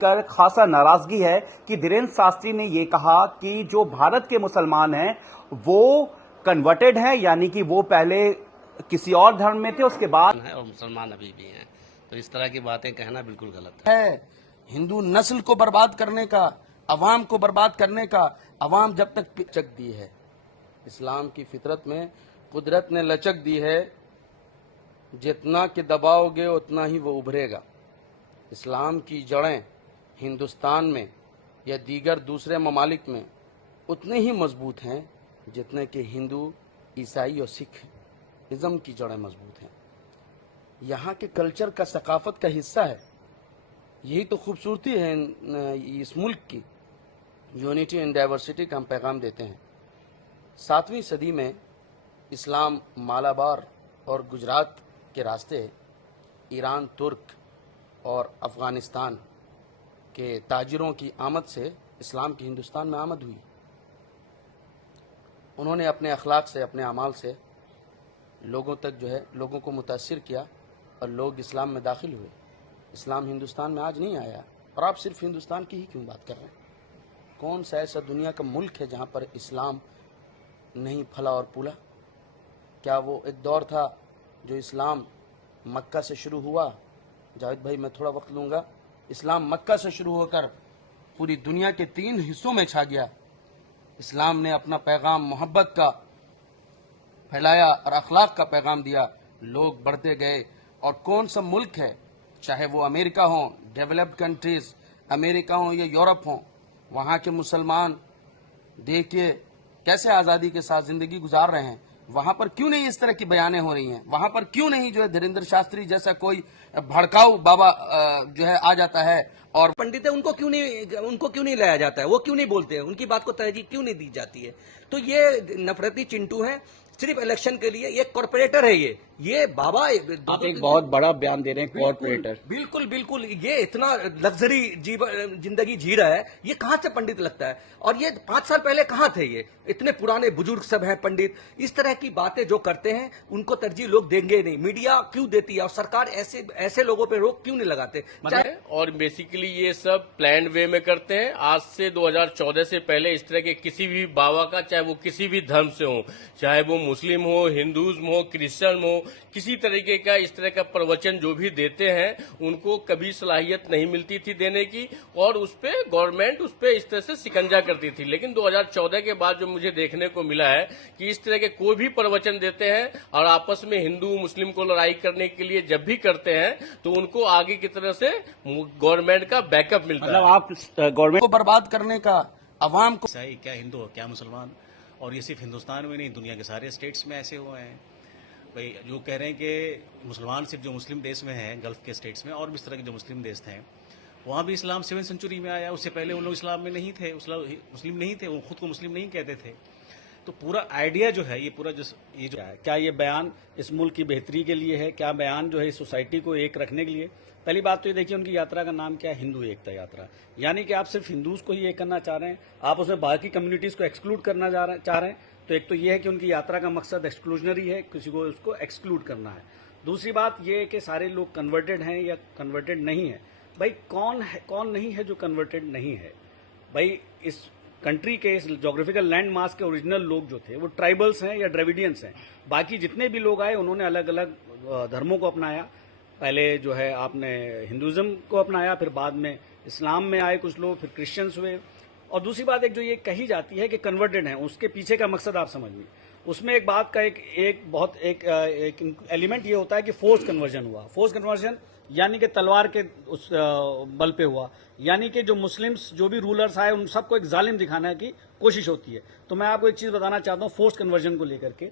कर खासा नाराजगी है कि धीरेन्द्र शास्त्री ने ये कहा कि जो भारत के मुसलमान हैं वो कन्वर्टेड हैं, यानी कि वो पहले किसी और धर्म में थे, उसके बाद है और मुसलमान अभी भी हैं। तो इस तरह की बातें कहना बिल्कुल गलत है। हिंदू नस्ल को बर्बाद करने का, अवाम को बर्बाद करने का, अवाम जब तक लचक दी है, इस्लाम की फितरत में कुदरत ने लचक दी है, जितना कि दबाओगे उतना ही वो उभरेगा। इस्लाम की जड़ें हिंदुस्तान में या दीगर दूसरे ममालिक में उतने ही मजबूत हैं जितने कि हिंदू, ईसाई और सिख इज़्म की जड़ें मजबूत हैं। यहाँ के कल्चर का, सकाफत का हिस्सा है। यही तो खूबसूरती है इस मुल्क की, यूनिटी इन डाइवर्सिटी का हम पैगाम देते हैं। 7वीं सदी में इस्लाम मालाबार और गुजरात के रास्ते ईरान, तुर्क और अफ़गानिस्तान के ताजिरों की आमद से इस्लाम की हिंदुस्तान में आमद हुई। उन्होंने अपने अखलाक से, अपने अमाल से लोगों तक लोगों को मुतासिर किया और लोग इस्लाम में दाखिल हुए। इस्लाम हिंदुस्तान में आज नहीं आया। और आप सिर्फ हिंदुस्तान की ही क्यों बात कर रहे हैं? कौन सा ऐसा दुनिया का मुल्क है जहाँ पर इस्लाम नहीं फला और फूला? क्या वो एक दौर था जो इस्लाम मक्का से शुरू हुआ? जावेद भाई, मैं थोड़ा वक्त लूँगा। इस्लाम मक्का से शुरू होकर पूरी दुनिया के 3 हिस्सों में छा गया। इस्लाम ने अपना पैगाम मोहब्बत का फैलाया और अखलाक का पैगाम दिया। लोग बढ़ते गए। और कौन सा मुल्क है, चाहे वो अमेरिका हो, डेवलप्ड कंट्रीज अमेरिका हो या यूरोप हो, वहाँ के मुसलमान देखिए कैसे आज़ादी के साथ ज़िंदगी गुजार रहे हैं। वहाँ पर क्यों नहीं इस तरह की बयानें हो रही हैं? वहाँ पर क्यों नहीं धीरेन्द्र शास्त्री जैसा कोई भड़काऊ बाबा आ जाता है और पंडित है, उनको क्यों नहीं लाया जाता है? वो क्यों नहीं बोलते हैं? उनकी बात को तरजीह क्यों नहीं दी जाती है? तो ये नफरती चिंटू है, सिर्फ इलेक्शन के लिए। ये कॉर्पोरेटर है। ये बाबा आप एक बहुत बड़ा बयान दे रहे हैं, कॉर्पोरेटर। बिल्कुल बिल्कुल, ये इतना लग्जरी जिंदगी जी रहा है, ये कहां से पंडित लगता है? और ये 5 साल पहले कहां थे? ये इतने पुराने बुजुर्ग सब हैं पंडित। इस तरह की बातें जो करते हैं उनको तरजीह लोग देंगे नहीं। मीडिया क्यों देती है और सरकार ऐसे लोगों पे रोक क्यों नहीं लगाते? और बेसिकली ये सब प्लान वे में करते हैं। आज से 2014 से पहले इस तरह के किसी भी बाबा का, चाहे वो किसी भी धर्म से हो, चाहे वो मुस्लिम हो, हिंदुज़म हो, क्रिश्चियन हो, किसी तरीके का इस तरह का प्रवचन जो भी देते हैं उनको कभी सलाहियत नहीं मिलती थी देने की, और उस पे गवर्नमेंट उस पे इस तरह से शिकंजा करती थी। लेकिन 2014 के बाद जो मुझे देखने को मिला है कि इस तरह के कोई भी प्रवचन देते हैं और आपस में हिंदू मुस्लिम को लड़ाई करने के लिए जब भी करते हैं तो उनको आगे की तरह से गवर्नमेंट का बैकअप मिलता है। मतलब आप गवर्नमेंट को बर्बाद करने का, अवाम को, क्या हिंदू हो क्या मुसलमान, और ये सिर्फ हिंदुस्तान में नहीं, दुनिया के सारे स्टेट्स में ऐसे हुए हैं। भाई जो कह रहे हैं कि मुसलमान सिर्फ जो मुस्लिम देश में हैं, गल्फ के स्टेट्स में, और भी इस तरह के जो मुस्लिम देश थे वहाँ भी इस्लाम 7वीं सेंचुरी में आया। उससे पहले उन लोग इस्लाम में नहीं थे, मुस्लिम नहीं थे, वो खुद को मुस्लिम नहीं कहते थे। तो पूरा आइडिया जो है, ये पूरा जो है, क्या ये बयान इस मुल्क की बेहतरी के लिए है? क्या बयान जो है इस सोसाइटी को एक रखने के लिए? पहली बात तो ये देखिए, उनकी यात्रा का नाम क्या है? हिंदू एकता यात्रा। यानी कि आप सिर्फ हिंदूज को ही एक करना चाह रहे हैं, आप उसमें बाकी कम्युनिटीज़ को एक्सक्लूड करना चाह रहे हैं। तो एक तो ये है कि उनकी यात्रा का मकसद एक्सक्लूजनरी है, किसी को उसको एक्सक्लूड करना है। दूसरी बात ये है कि सारे लोग कन्वर्टेड हैं या कन्वर्टेड नहीं है। भाई कौन नहीं है जो कन्वर्टेड नहीं है? भाई इस कंट्री के, इस जोग्राफिकल लैंड मास के ओरिजिनल लोग जो थे वो ट्राइबल्स हैं या द्रविडियंस हैं। बाकी जितने भी लोग आए उन्होंने अलग अलग धर्मों को अपनाया। पहले आपने हिंदुज़म को अपनाया, फिर बाद में इस्लाम में आए कुछ लोग, फिर क्रिश्चियंस हुए। और दूसरी बात एक जो ये कही जाती है कि कन्वर्टेड हैं, उसके पीछे का मकसद आप समझिए। उसमें एक बात का एक एलिमेंट ये होता है कि फोर्स कन्वर्जन हुआ। फोर्स कन्वर्जन यानी कि तलवार के उस बल पे हुआ। यानी कि जो मुस्लिम्स, जो भी रूलर्स आए, उन सबको एक जालिम दिखाने की कोशिश होती है। तो मैं आपको एक चीज़ बताना चाहता हूँ फोर्स कन्वर्जन को लेकर के।